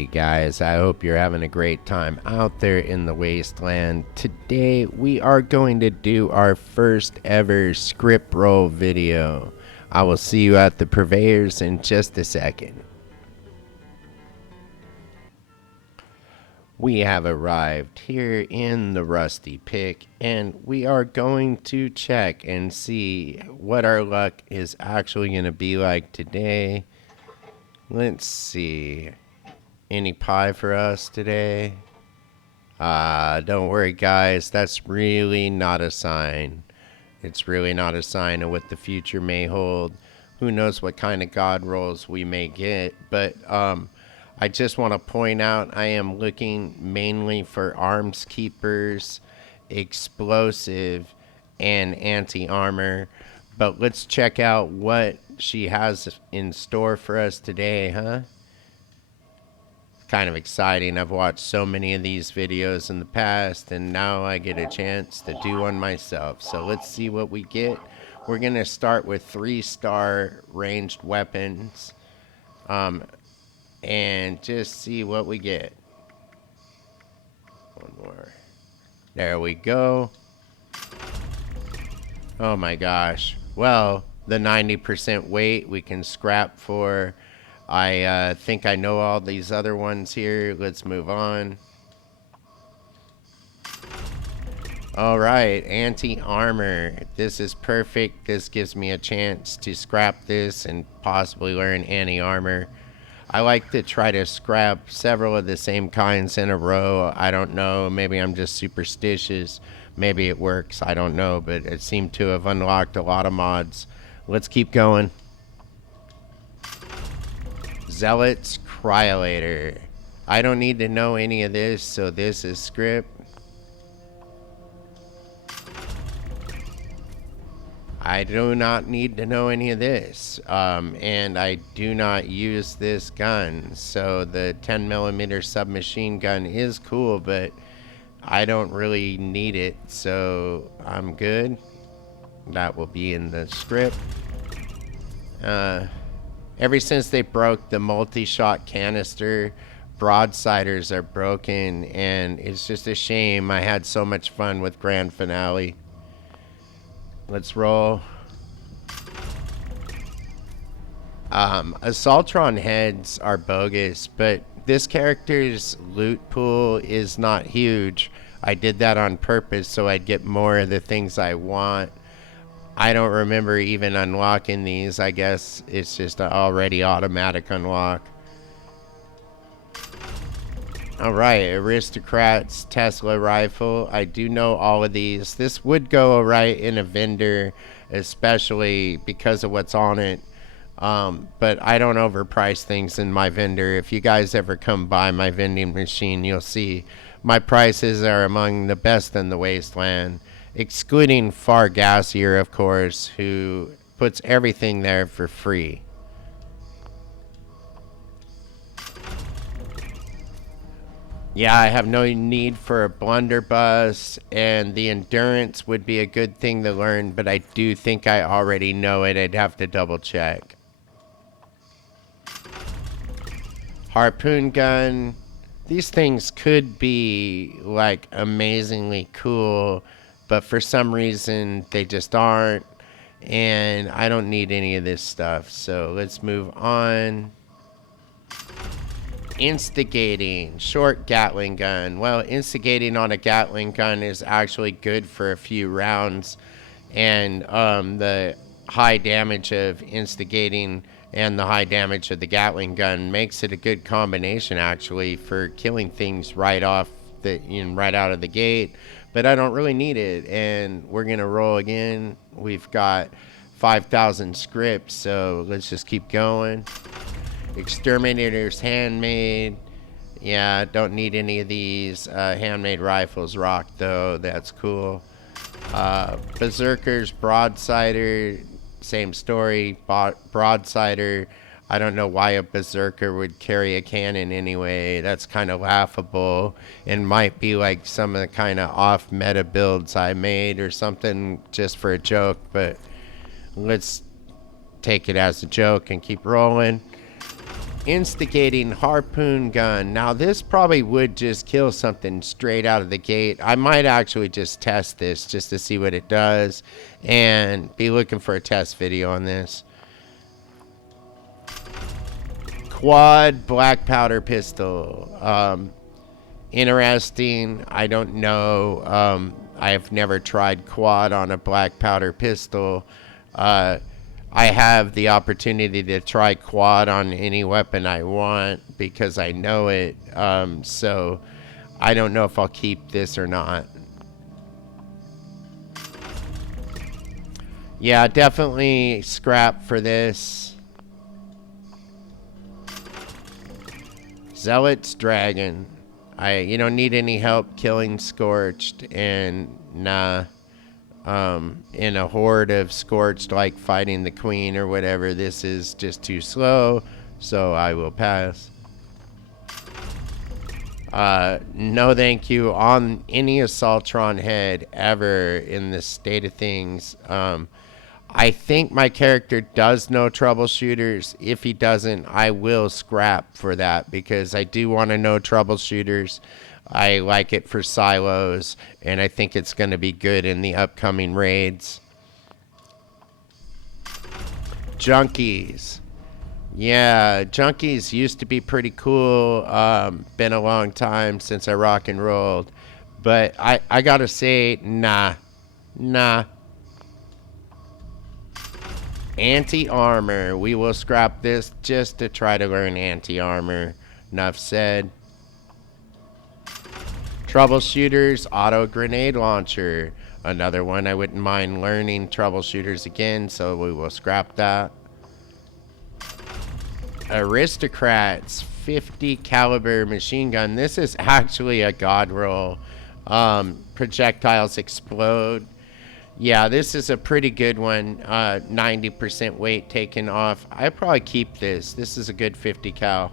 Hey guys, I hope you're having a great time out there in the wasteland. Today we are going to do our first ever script roll video. I will see you at the Purveyors in just a second. We have arrived here in the Rusty Pick, and we are going to check and see what our luck is actually going to be like today. Let's see. Any pie for us today? Don't worry, guys. That's really not a sign. It's really not a sign of what the future may hold. Who knows what kind of god rolls we may get. But I just want to point out I am looking mainly for arms keepers, explosive, and anti-armor. But let's check out what she has in store for us today, huh? Kind of exciting. I've watched so many of these videos in the past, and now I get a chance to do one myself. So let's see what we get. We're going to start with 3-star ranged weapons, and just see what we get. One more. There we go. Oh my gosh. Well, the 90% weight we can scrap for. I think I know all these other ones here. Let's move on. All right, anti-armor. This is perfect. This gives me a chance to scrap this and possibly learn anti-armor. I like to try to scrap several of the same kinds in a row. I don't know. Maybe I'm just superstitious. Maybe it works. I don't know, but it seemed to have unlocked a lot of mods. Let's keep going. Zealot's Cryolator. I don't need to know any of this, so this is script. I do not need to know any of this, and I do not use this gun. So the 10mm submachine gun is cool, but I don't really need it, so I'm good. That will be in the script. Ever since they broke the multi-shot canister, broadsiders are broken, and it's just a shame. I had so much fun with Grand Finale. Let's roll. Assaultron heads are bogus, but this character's loot pool is not huge. I did that on purpose so I'd get more of the things I want. I don't remember even unlocking these. I guess it's just an already automatic unlock. Alright, Aristocrats Tesla rifle. I do know all of these. This would go alright in a vendor, especially because of what's on it. But I don't overprice things in my vendor. If you guys ever come by my vending machine, you'll see my prices are among the best in the wasteland. Excluding Far Gassier, of course, who puts everything there for free. Yeah, I have no need for a blunderbuss, and the endurance would be a good thing to learn, but I do think I already know it. I'd have to double check. Harpoon gun. These things could be like amazingly cool, but for some reason they just aren't, and I don't need any of this stuff. So let's move on. Instigating, short Gatling gun. Well, instigating on a Gatling gun is actually good for a few rounds, and the high damage of instigating and the high damage of the Gatling gun makes it a good combination actually for killing things right off the right out of the gate. But I don't really need it, and we're gonna roll again. We've got 5,000 scripts, so let's just keep going. Exterminator's handmade. Yeah, don't need any of these. Handmade rifles rock though. That's cool. Berserker's broadsider. Same story. Broadsider. I don't know why a berserker would carry a cannon anyway. That's kind of laughable, and might be like some of the kind of off meta builds I made or something just for a joke, but let's take it as a joke and keep rolling. Instigating harpoon gun. Now this probably would just kill something straight out of the gate. I might actually just test this just to see what it does and be looking for a test video on this. Quad black powder pistol. Interesting. I don't know. I have never tried quad on a black powder pistol. I have the opportunity to try quad on any weapon I want because I know it. So I don't know if I'll keep this or not. Yeah, definitely scrap for this. Zealot's Dragon. You don't need any help killing Scorched, and nah. In a horde of Scorched, like fighting the Queen or whatever, this is just too slow, so I will pass. No thank you on any Assaultron head ever in this state of things. I think my character does know troubleshooters. If he doesn't, I will scrap for that because I do want to know troubleshooters. I like it for silos, and I think it's going to be good in the upcoming raids. Junkies. Yeah, Junkies used to be pretty cool. Been a long time since I rock and rolled. But I gotta say, nah. Anti-armor. We will scrap this just to try to learn anti-armor. Enough said. Troubleshooters, auto grenade launcher. Another one I wouldn't mind learning troubleshooters again, so we will scrap that. Aristocrats, 50 caliber machine gun. This is actually a god roll. Projectiles explode. Yeah, this is a pretty good one. 90% weight taken off. I'd probably keep this. This is a good 50 cal.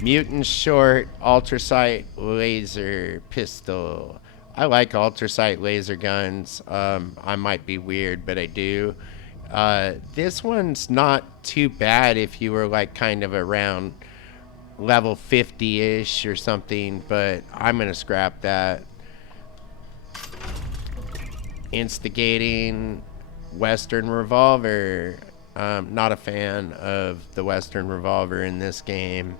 Mutant short ultrasight laser pistol. I like ultrasight laser guns. I might be weird, but I do. This one's not too bad if you were like kind of around level 50-ish or something, but I'm gonna scrap that. Instigating Western revolver. Not a fan of the Western revolver in this game.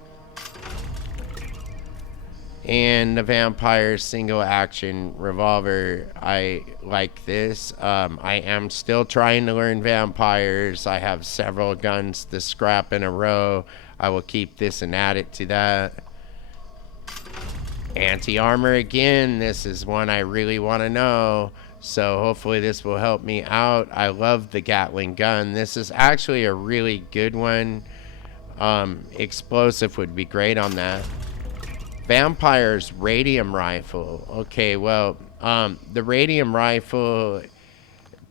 And the vampire single action revolver, I like this. I am still trying to learn vampires. I have several guns to scrap in a row. I will keep this and add it to that. Anti-armor again. This is one I really want to know. So hopefully this will help me out. I love the Gatling gun. This is actually a really good one. Explosive would be great on that. Vampire's radium rifle. Okay, well, the radium rifle,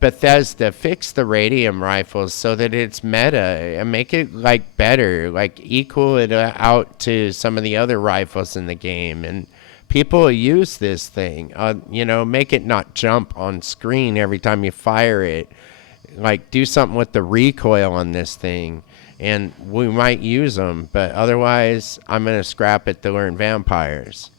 Bethesda fixed the radium rifles so that it's meta and make it like better, like equal it out to some of the other rifles in the game. And people use this thing, you know, make it not jump on screen every time you fire it. Like do something with the recoil on this thing. And we might use them, but otherwise, I'm going to scrap it to learn vampires.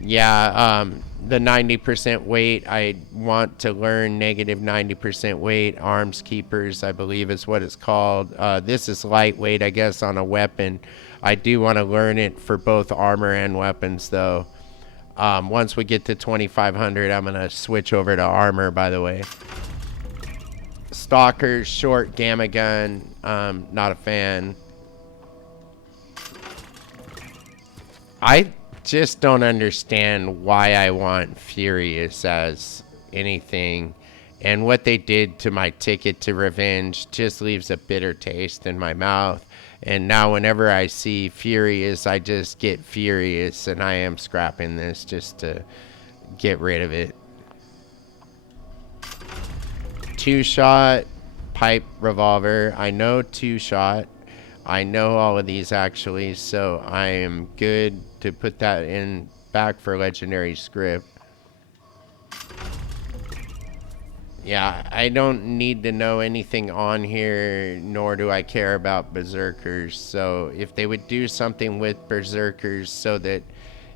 Yeah, the 90% weight, I want to learn negative 90% weight. Arms keepers, I believe is what it's called. This is lightweight, I guess, on a weapon. I do want to learn it for both armor and weapons, though. Once we get to 2500, I'm going to switch over to armor, by the way. Stalker, short gamma gun, not a fan. I just don't understand why I want Furious as anything. And what they did to my ticket to revenge just leaves a bitter taste in my mouth. And now whenever I see Furious, I just get furious. And I am scrapping this just to get rid of it. Two-shot pipe revolver. I know two-shot. I know all of these actually, so I am good to put that in back for legendary script. Yeah, I don't need to know anything on here, nor do I care about berserkers. So if they would do something with berserkers so that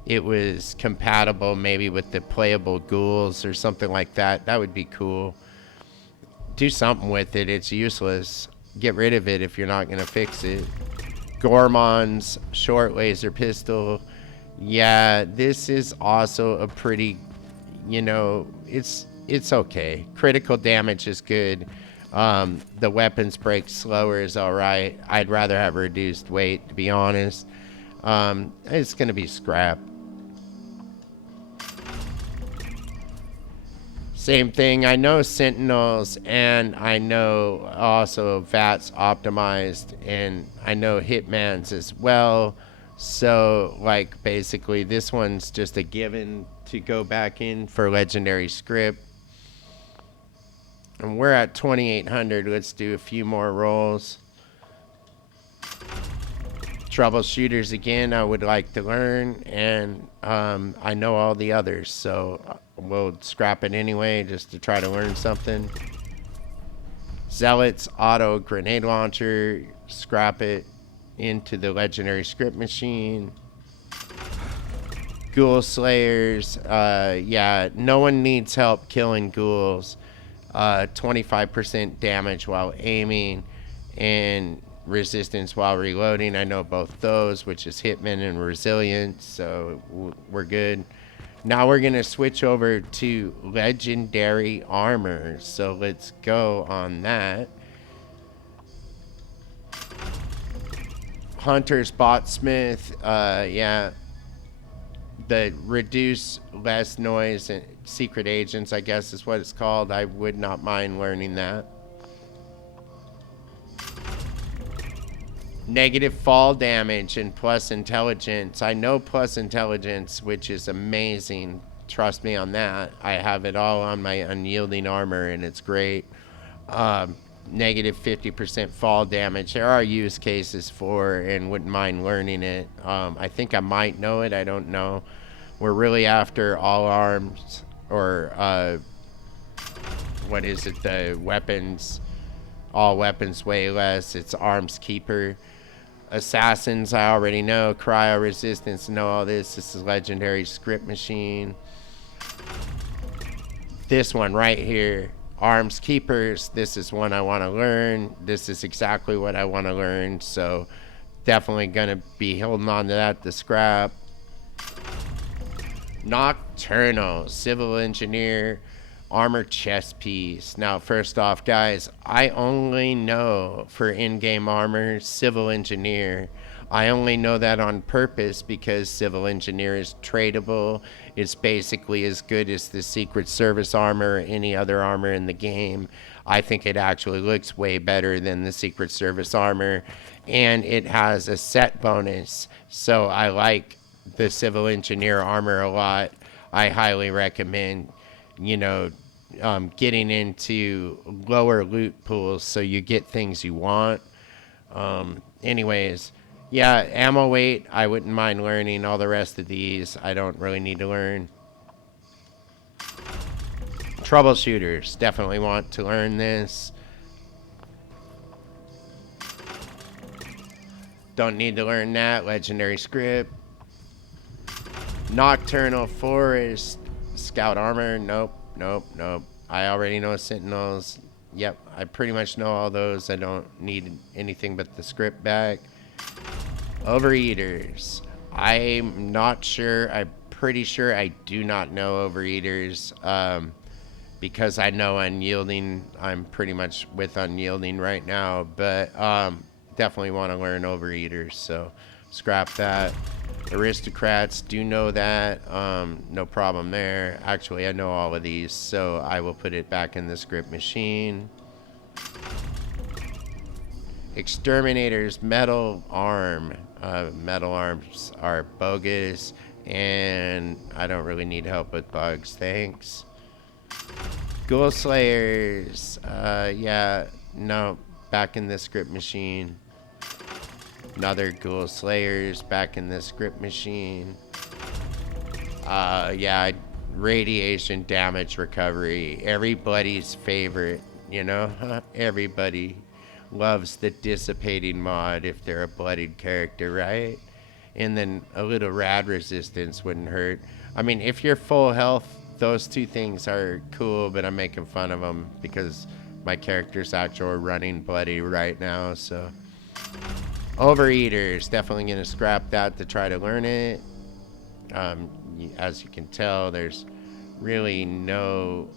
it was compatible maybe with the playable ghouls or something like that, that would be cool. Do something with it. It's useless. Get rid of it if you're not going to fix it. Gormon's short laser pistol. Yeah, this is also a pretty, it's okay. Critical damage is good. The weapons break slower is all right. I'd rather have reduced weight, to be honest. It's gonna be scrap. Same thing. I know Sentinels, and I know also VAT's optimized, and I know Hitman's as well. So, like, basically, this one's just a given to go back in for legendary script. And we're at 2,800. Let's do a few more rolls. Troubleshooters again, I would like to learn, and I know all the others, so we'll scrap it anyway just to try to learn something. Zealots auto grenade launcher, scrap it into the legendary script machine. Ghoul slayers, yeah, no one needs help killing ghouls. 25% damage while aiming, and resistance while reloading. I know both those, which is Hitman and Resilience, so we're good. Now we're going to switch over to legendary armor, so let's go on that. Hunter's Botsmith, yeah, the reduce less noise and secret agents, I guess is what it's called. I would not mind learning that. Negative fall damage and plus intelligence. I know plus intelligence, which is amazing. Trust me on that. I have it all on my unyielding armor, and it's great. Negative 50% fall damage. There are use cases for, and wouldn't mind learning it. I think I might know it. I don't know. We're really after all arms, or what is it? The weapons. All weapons way less. It's arms keeper. Assassins, I already know. Cryo resistance, know all this. This is legendary script machine. This one right here, arms keepers. This is one I want to learn. This is exactly what I want to learn. So definitely gonna be holding on to that to scrap. Nocturnal, civil engineer, armor chest piece. Now, first off, guys, I only know for in-game armor, civil engineer. I only know that on purpose because civil engineer is tradable. It's basically as good as the Secret Service armor or any other armor in the game. I think it actually looks way better than the Secret Service armor, and it has a set bonus. So I like the civil engineer armor a lot. I highly recommend, getting into lower loot pools so you get things you want. Anyways, yeah, ammo weight, I wouldn't mind learning. All the rest of these, I don't really need to learn. Troubleshooters, definitely want to learn this. Don't need to learn that. Legendary script. Nocturnal forest, scout armor, nope. I already know Sentinels. Yep, I pretty much know all those. I don't need anything but the script back. Overeaters. I'm not sure. I'm pretty sure I do not know Overeaters. Because I know Unyielding. I'm pretty much with Unyielding right now. But definitely want to learn Overeaters. So scrap that. Aristocrats, do know that. No problem there. Actually, I know all of these, so I will put it back in the script machine. Exterminators, metal arm. Metal arms are bogus, and I don't really need help with bugs. Thanks. Ghoul slayers. Yeah, no, back in the script machine. Another Ghoul Slayers back in the script machine. Yeah, radiation damage recovery. Everybody's favorite, you know? Everybody loves the dissipating mod if they're a bloodied character, right? And then a little rad resistance wouldn't hurt. I mean, if you're full health, those two things are cool, but I'm making fun of them because my character's actually running bloody right now, so. Overeaters, definitely going to scrap that to try to learn it. As you can tell, there's really no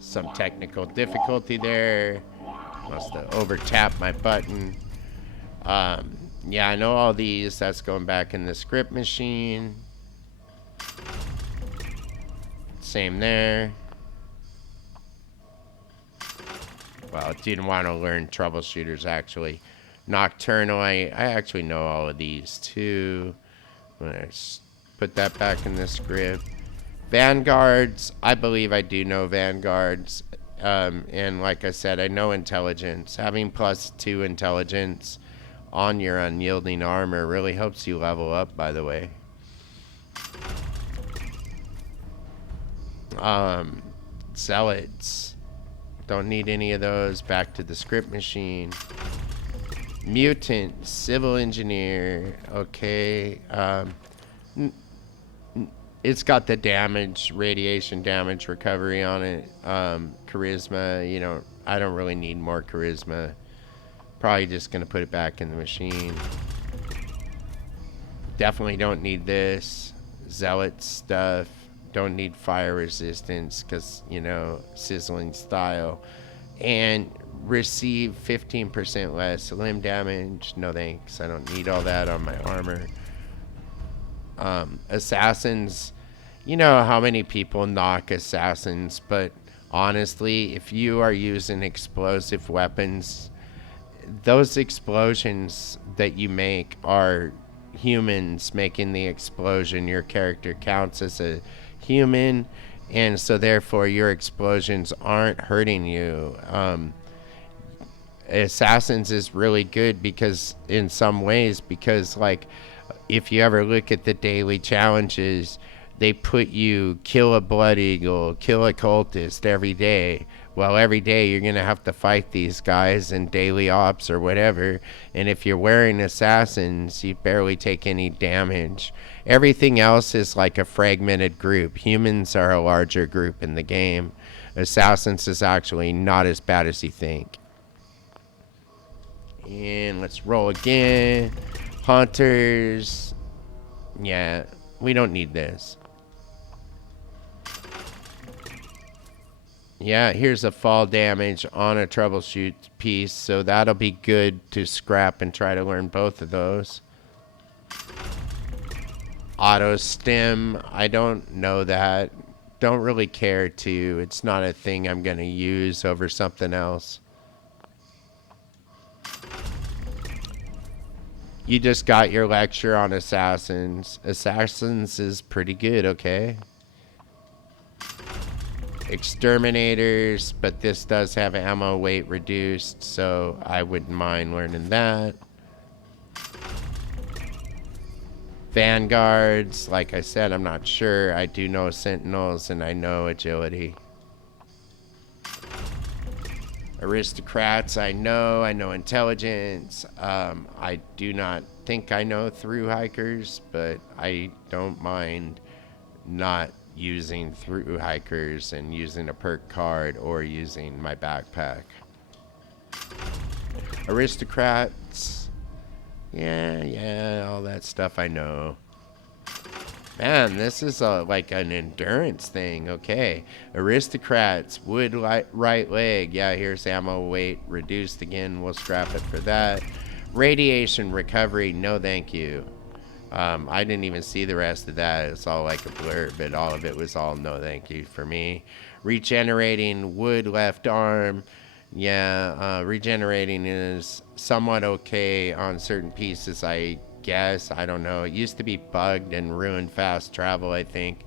some technical difficulty there. Must have over tapped my button. Yeah, I know all these. That's going back in the script machine. Same there. Well, didn't want to learn troubleshooters actually. Nocturnal, I actually know all of these too. I'm gonna put that back in the script. Vanguards, I believe I do know Vanguards. And like I said, I know intelligence. Having +2 intelligence on your unyielding armor really helps you level up, by the way. Zealots. Don't need any of those. Back to the script machine. Mutant, civil engineer. Okay. It's got the damage, radiation damage recovery on it. Charisma, you know, I don't really need more charisma. Probably just going to put it back in the machine. Definitely don't need this. Zealot stuff. Don't need fire resistance because, you know, sizzling style. And receive 15% less limb damage. No thanks. I don't need all that on my armor. Assassins. You know how many people knock assassins, but honestly, if you are using explosive weapons, those explosions that you make are humans making the explosion. Your character counts as a human, and so therefore your explosions aren't hurting you. Assassins is really good because in some ways, because like if you ever look at the daily challenges, they put you kill a blood eagle, kill a cultist every day. Well, every day you're going to have to fight these guys in daily ops or whatever. And if you're wearing assassins, you barely take any damage. Everything else is like a fragmented group. Humans are a larger group in the game. Assassins is actually not as bad as you think. And let's roll again. Hunters. Yeah, we don't need this. Yeah, here's a fall damage on a troubleshoot piece, so that'll be good to scrap and try to learn both of those. Auto stim, I don't know that. Don't really care to. It's not a thing I'm going to use over something else. You just got your lecture on assassins. Assassins is pretty good, okay? Exterminators, but this does have ammo weight reduced, so I wouldn't mind learning that. Vanguards, like I said, I'm not sure. I do know sentinels and I know agility. Aristocrats, I know intelligence. I do not think I know through hikers, but I don't mind not using through hikers and using a perk card or using my backpack. Aristocrats, yeah, all that stuff I know. Man, this is like an endurance thing. Okay, aristocrats, wood right leg. Yeah, here's ammo weight reduced again. We'll scrap it for that. Radiation recovery, no thank you. I didn't even see the rest of that. It's all like a blur, but all of it was all no thank you for me. Regenerating wood left arm. Yeah, regenerating is somewhat okay on certain pieces, I guess. I don't know. It used to be bugged and ruined fast travel, I think.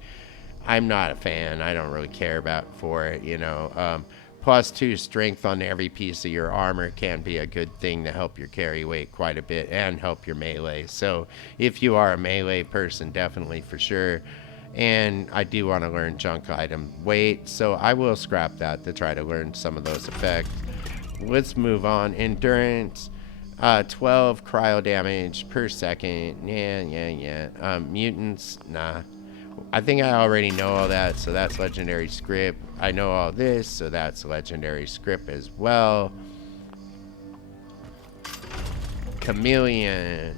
I'm not a fan. I don't really care about for it, you know. +2 strength on every piece of your armor can be a good thing to help your carry weight quite a bit and help your melee. So if you are a melee person, definitely for sure. And I do want to learn junk item weight, so I will scrap that to try to learn some of those effects. Let's move on. Endurance, 12 cryo damage per second. Yeah. Mutants, nah. I think I already know all that, so that's legendary script. I know all this, so that's legendary script as well. Chameleon.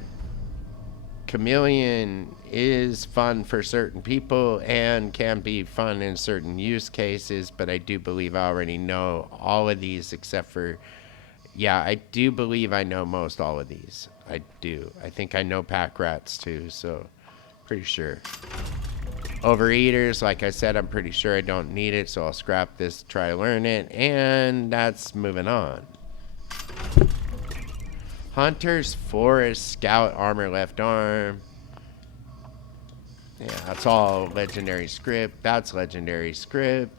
Chameleon is fun for certain people and can be fun in certain use cases, but I do believe I already know all of these except for, yeah, I do believe I know most all of these. I do. I think I know pack rats too, so pretty sure. Overeaters, like I said, I'm pretty sure I don't need it, so I'll scrap this, try to learn it, and that's moving on. Hunter's Forest Scout Armor Left Arm. Yeah, that's all legendary script. That's legendary script.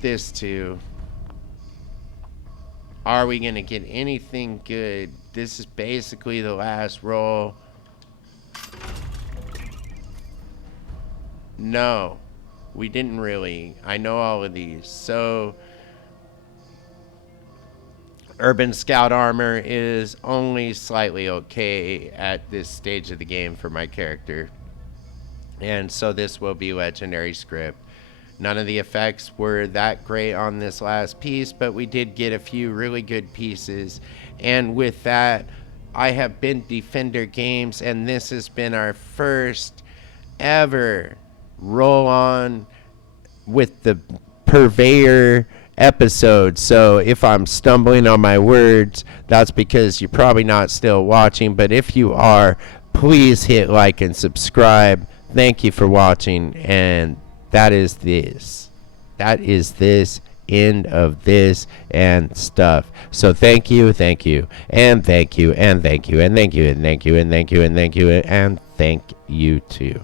This too. Are we going to get anything good? This is basically the last roll. No, we didn't really. I know all of these. So, Urban Scout Armor is only slightly okay at this stage of the game for my character. And so this will be legendary script. None of the effects were that great on this last piece, but we did get a few really good pieces. And with that, I have been Defender Games, and this has been our first ever roll on with the Purveyor episode. So if I'm stumbling on my words, that's because you're probably not still watching, but if you are, please hit like and subscribe. Thank you for watching, and that is this end of this and stuff. So thank you, and thank you, and thank you, and thank you, and thank you, and thank you, and thank you, and thank you, and thank you too.